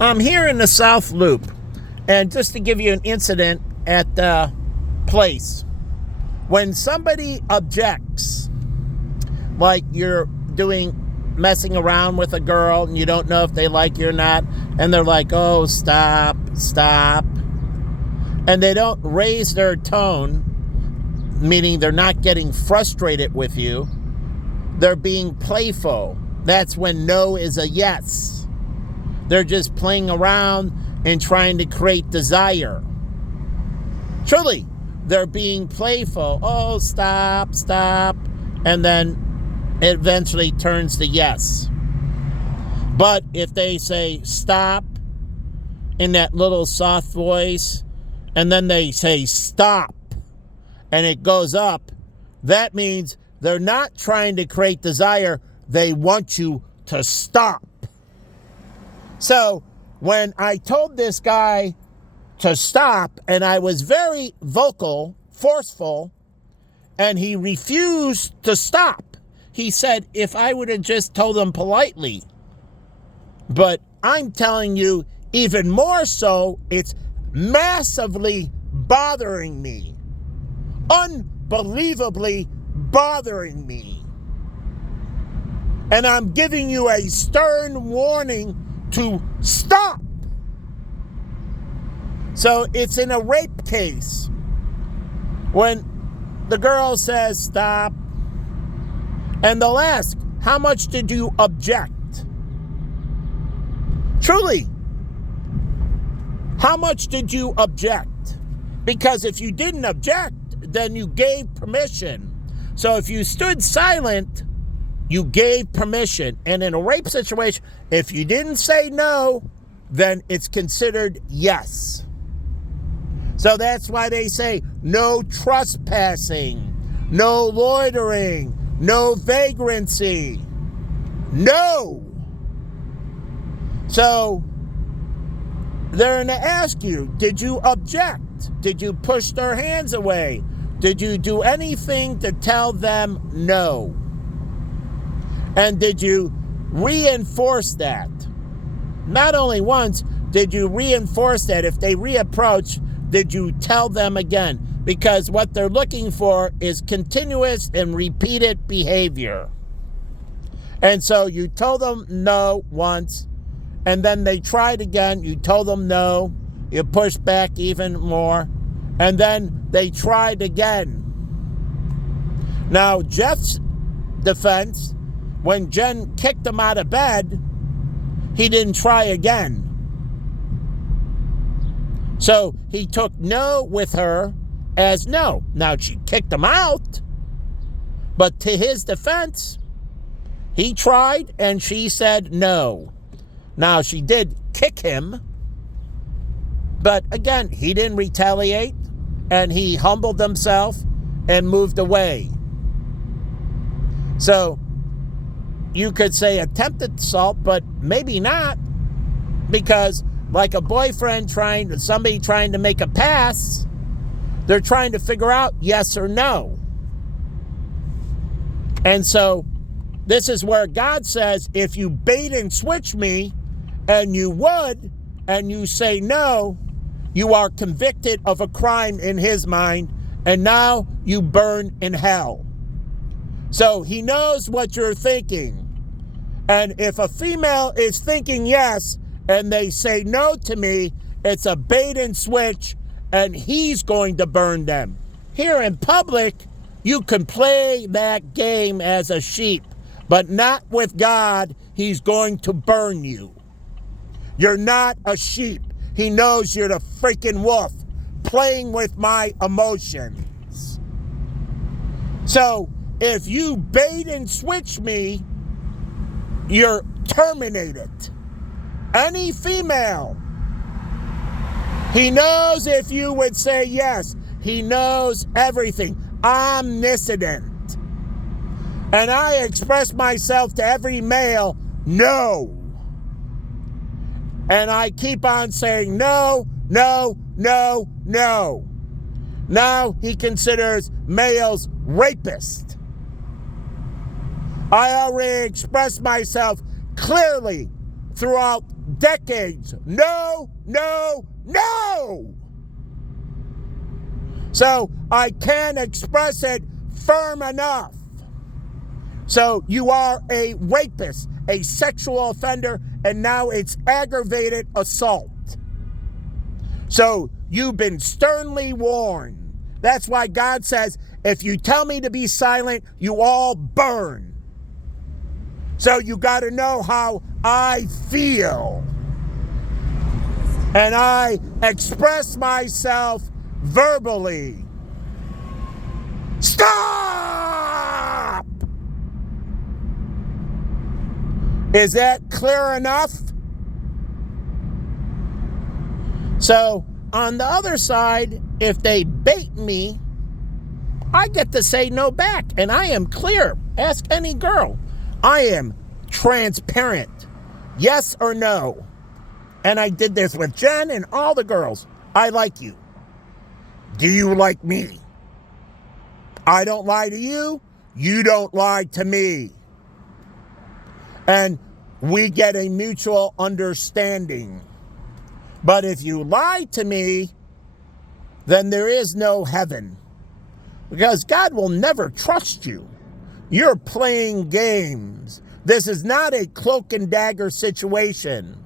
I'm here in the South Loop, and just to give you an incident at the place. When somebody objects, like you're messing around with a girl and you don't know if they like you or not, and they're like, oh, stop, and they don't raise their tone, meaning they're not getting frustrated with you, they're being playful. That's when no is a yes. They're just playing around and trying to create desire. Truly, they're being playful. Oh, stop. And then it eventually turns to yes. But if they say stop in that little soft voice, and then they say stop, and it goes up, that means they're not trying to create desire. They want you to stop. So when I told this guy to stop, and I was very vocal, forceful, and he refused to stop. He said if I would have just told him politely. But I'm telling you, even more so, it's massively bothering me. Unbelievably bothering me. And I'm giving you a stern warning to stop. So it's in a rape case. When the girl says stop, and they'll ask, how much did you object? Truly, how much did you object? Because if you didn't object, then you gave permission. So if you stood silent, you gave permission. And in a rape situation, if you didn't say no, then it's considered yes. So that's why they say no trespassing, no loitering, no vagrancy. No. So they're going to ask you, did you object? Did you push their hands away? Did you do anything to tell them no? And did you reinforce that? Not only once, did you reinforce that? If they reapproach, did you tell them again? Because what they're looking for is continuous and repeated behavior. And so you told them no once, and then they tried again. You told them no. You pushed back even more. And then they tried again. Now, Jeff's defense, when Jen kicked him out of bed, he didn't try again. So he took no with her as no. Now, she kicked him out, but to his defense, he tried and she said no. Now, she did kick him, but again, he didn't retaliate, and he humbled himself and moved away. So you could say attempted assault, but maybe not, because like a boyfriend somebody trying to make a pass, they're trying to figure out yes or no. And so this is where God says, if you bait and switch me, and you would, and you say no, you are convicted of a crime in his mind, and now you burn in hell. So he knows what you're thinking. And if a female is thinking yes, and they say no to me, it's a bait and switch, and he's going to burn them. Here in public, you can play that game as a sheep, but not with God. He's going to burn you. You're not a sheep. He knows you're the freaking wolf playing with my emotions. So if you bait and switch me, you're terminated. Any female, he knows if you would say yes. He knows everything. Omniscient. And I express myself to every male, no. And I keep on saying no, no, no, no. Now he considers males rapists. I already expressed myself clearly throughout decades. No, no, no. So I can't express it firm enough. So you are a rapist, a sexual offender, and now it's aggravated assault. So you've been sternly warned. That's why God says, if you tell me to be silent, you all burn. So you got to know how I feel. And I express myself verbally. Stop! Is that clear enough? So, on the other side, if they bait me, I get to say no back. And I am clear. Ask any girl. I am transparent. Yes or no. And I did this with Jen and all the girls. I like you. Do you like me? I don't lie to you. You don't lie to me. And we get a mutual understanding. But if you lie to me, then there is no heaven. Because God will never trust you. You're playing games. This is not a cloak and dagger situation.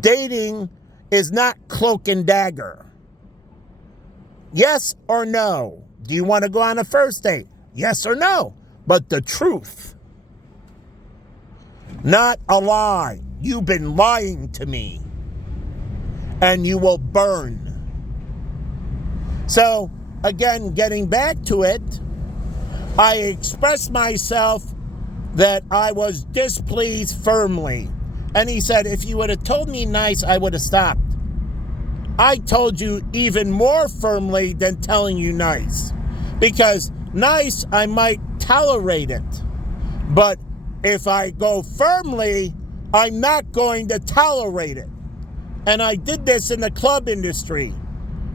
Dating is not cloak and dagger. Yes or no? Do you want to go on a first date? Yes or no? But the truth. Not a lie. You've been lying to me. And you will burn. So, again, getting back to it, I expressed myself that I was displeased firmly. And he said, if you would have told me nice, I would have stopped. I told you even more firmly than telling you nice. Because nice, I might tolerate it. But if I go firmly, I'm not going to tolerate it. And I did this in the club industry.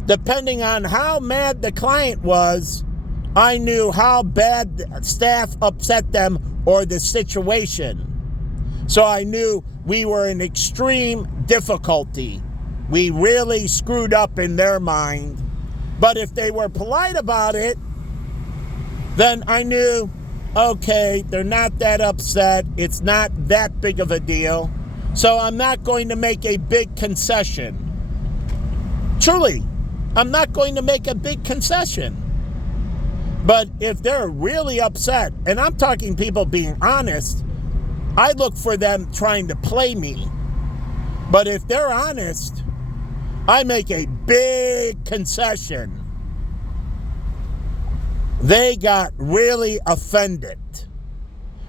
Depending on how mad the client was, I knew how bad the staff upset them or the situation. So I knew we were in extreme difficulty. We really screwed up in their mind. But if they were polite about it, then I knew, okay, they're not that upset. It's not that big of a deal. So I'm not going to make a big concession. Truly, I'm not going to make a big concession. But if they're really upset, and I'm talking people being honest, I look for them trying to play me. But if they're honest, I make a big concession. They got really offended.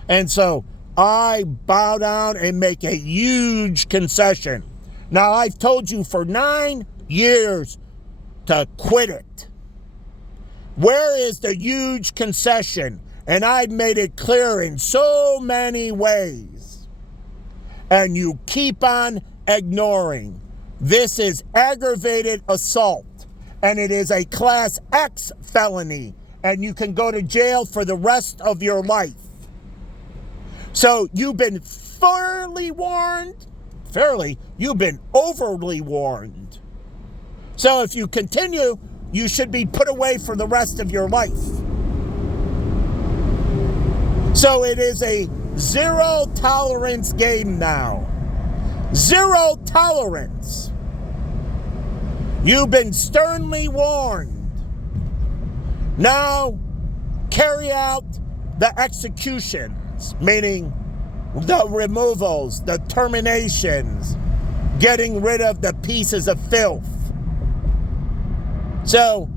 And so I bow down and make a huge concession. Now, I've told you for 9 years to quit it. Where is the huge concession? And I've made it clear in so many ways. And you keep on ignoring. This is aggravated assault. And it is a Class X felony. And you can go to jail for the rest of your life. So you've been fairly warned. You've been overly warned. So if you continue, you should be put away for the rest of your life. So it is a zero tolerance game now. Zero tolerance. You've been sternly warned. Now, carry out the executions, meaning the removals, the terminations, getting rid of the pieces of filth. So,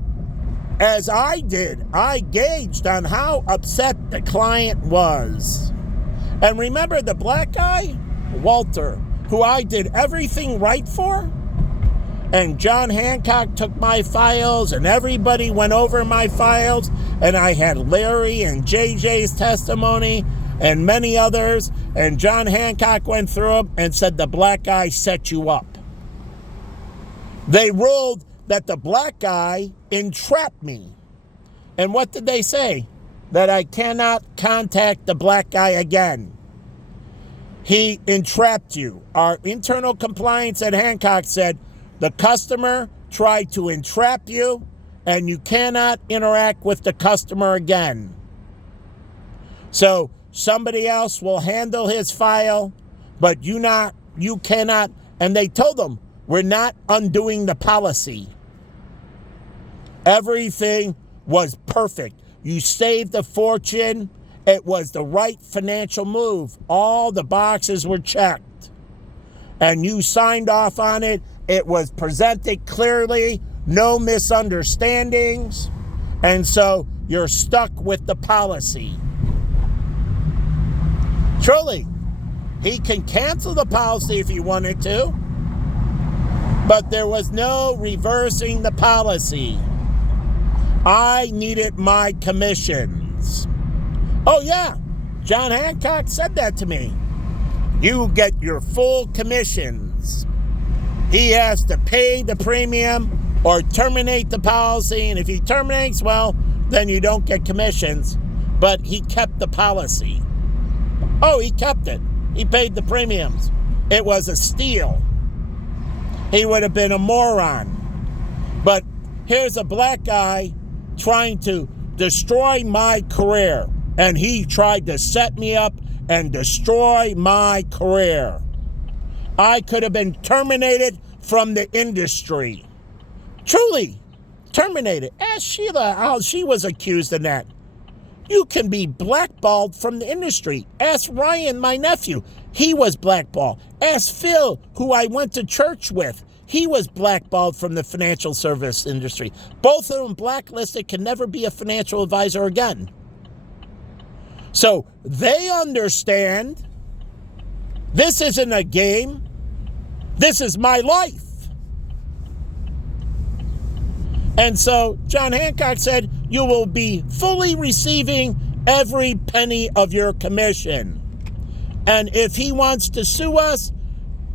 as I did, I gauged on how upset the client was. And remember the black guy, Walter, who I did everything right for? And John Hancock took my files, and everybody went over my files, and I had Larry and JJ's testimony, and many others, and John Hancock went through them and said the black guy set you up. They ruled that the black guy entrapped me. And what did they say? That I cannot contact the black guy again. he entrapped you. Our internal compliance at Hancock said the customer tried to entrap you and you cannot interact with the customer again. So somebody else will handle his file, but you cannot. And they told them, we're not undoing the policy. Everything was perfect. You saved a fortune. It was the right financial move. All the boxes were checked. And you signed off on it. It was presented clearly. No misunderstandings. And so you're stuck with the policy. Truly, he can cancel the policy if he wanted to. But there was no reversing the policy. I needed my commissions. Oh, yeah. John Hancock said that to me. You get your full commissions. He has to pay the premium or terminate the policy. And if he terminates, well, then you don't get commissions. But he kept the policy. Oh, he kept it. He paid the premiums. It was a steal. He would have been a moron. But here's a black guy trying to destroy my career. And he tried to set me up and destroy my career. I could have been terminated from the industry. Truly, terminated. Ask Sheila how she was accused of that. You can be blackballed from the industry. Ask Ryan, my nephew. He was blackballed. Ask Phil, who I went to church with. He was blackballed from the financial service industry. Both of them blacklisted, can never be a financial advisor again. So they understand this isn't a game. This is my life. And so John Hancock said, you will be fully receiving every penny of your commission. And if he wants to sue us,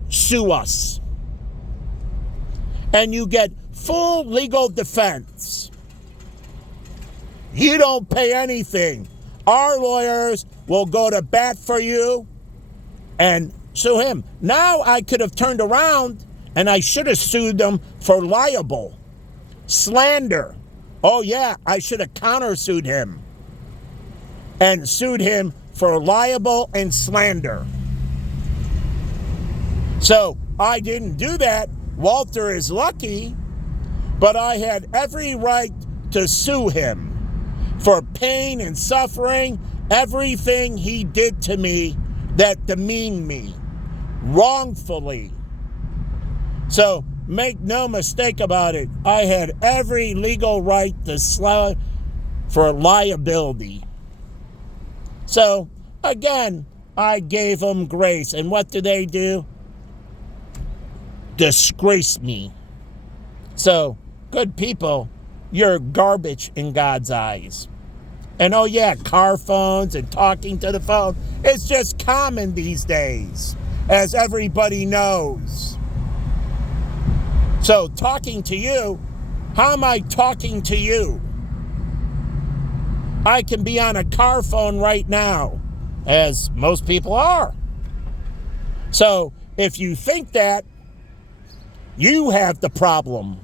sue us. And you get full legal defense. You don't pay anything. Our lawyers will go to bat for you and sue him. Now I could have turned around and I should have sued them for libel, slander. Oh yeah, I should have countersued him and sued him for libel and slander. So I didn't do that. Walter is lucky, but I had every right to sue him for pain and suffering, everything he did to me that demeaned me wrongfully. So make no mistake about it. I had every legal right to sue for liability. So again, I gave them grace. And what do? Disgrace me. So, good people, you're garbage in God's eyes. And oh yeah, car phones and talking to the phone, it's just common these days, as everybody knows. So, talking to you, how am I talking to you? I can be on a car phone right now, as most people are. So, if you think that, you have the problem.